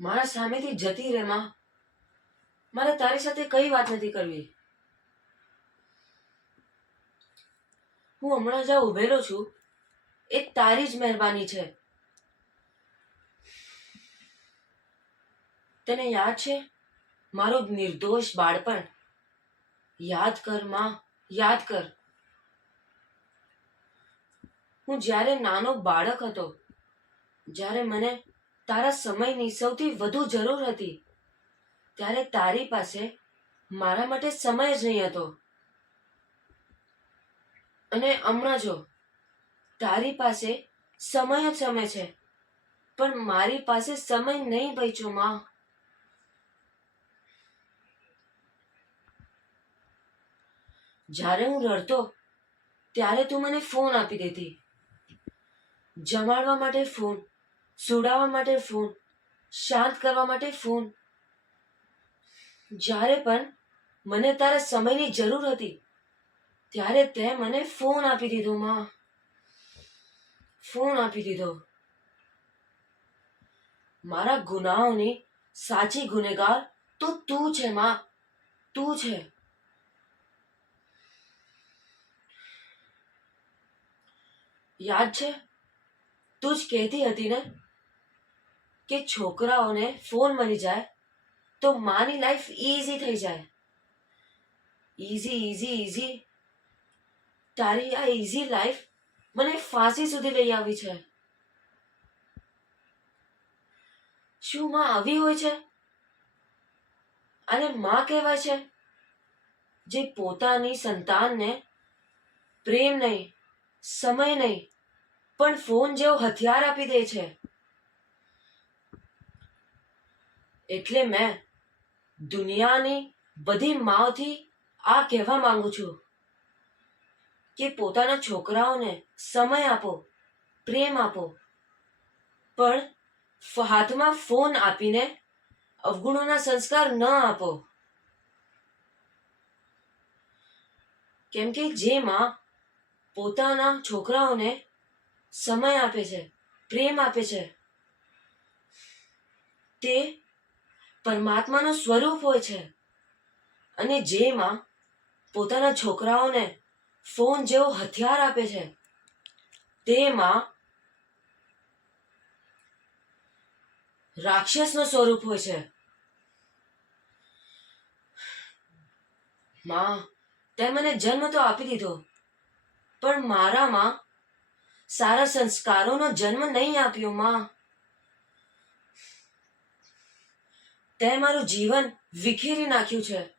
મારા સામેથી જતી રહે, માં. મારે તારી સાથે કઈ વાત નથી કરવી. હું હમણાં જ્યાં ઉભેલો છું, એ તારી જ મહેરબાની છે. તને યાદ છે મારું નિર્દોષ બાળપણ? યાદ કર, માં, યાદ કર. હું જ્યારે નાનો બાળક હતો, જ્યારે મને તારા સમયની સૌથી વધુ જરૂર હતી. ત્યારે તારી પાસે મારા માટે સમય જ નહીં હતો. અને હમણાં જો, તારી પાસે સમય જ સમય છે, પણ મારી પાસે સમય નહીં બચ્યો માં. જ્યારે હું રડતો, ત્યારે તું મને ફોન આપી દેતી. જમાડવા માટે ફોન સુડાવવા માટે ફોન, શાંત કરવા માટે ફોન. જ્યારે પણ મને તારા સમયની જરૂર હતી, ત્યારે તે મને ફોન આપી દીધો, માં. ફોન આપી દીધો. મારા ગુનાહોની સાચી ગુનેગાર તો તું છે, માં. તું છે. યાદ છે? તું જ કહેતી હતી ને કે છોકરાઓને ફોન મળી જાય તો માની લાઈફ ઇઝી થઈ જાય. ઇઝી ઇઝી ઇઝી તારી આ ઇઝી લાઈફ મને ફાંસી સુધી લઈ આવી છે. શું માં આવી હોય છે? અને માં કહેવાય છે જે પોતાની સંતાનને પ્રેમ નહીં, સમય નહીં પણ ફોન જેવો હથિયાર આપી દે છે. એટલે મેં દુનિયાની બધી માઓથી આ કહેવા માંગુ છું કે પોતાના છોકરાઓને સમય આપો, પ્રેમ આપો. પણ હાથમાં ફોન આપીને અવગુણોના સંસ્કાર ન આપો. કેમ કે જે માં પોતાના છોકરાઓને સમય આપે છે, પ્રેમ આપે છે. તે પરમાત્માનું સ્વરૂપ હોય છે અને જેમાં પોતાના છોકરાઓને ફોન જેવો હથિયાર આપે છે. તેમાં રાક્ષસનું સ્વરૂપ હોય છે. માં, તે મને જન્મ તો આપી દીધો, પણ મારામાં સારા સંસ્કારોનો જન્મ નહીં આપ્યો માં. તે મારું જીવન વિખેરી નાખ્યું છે.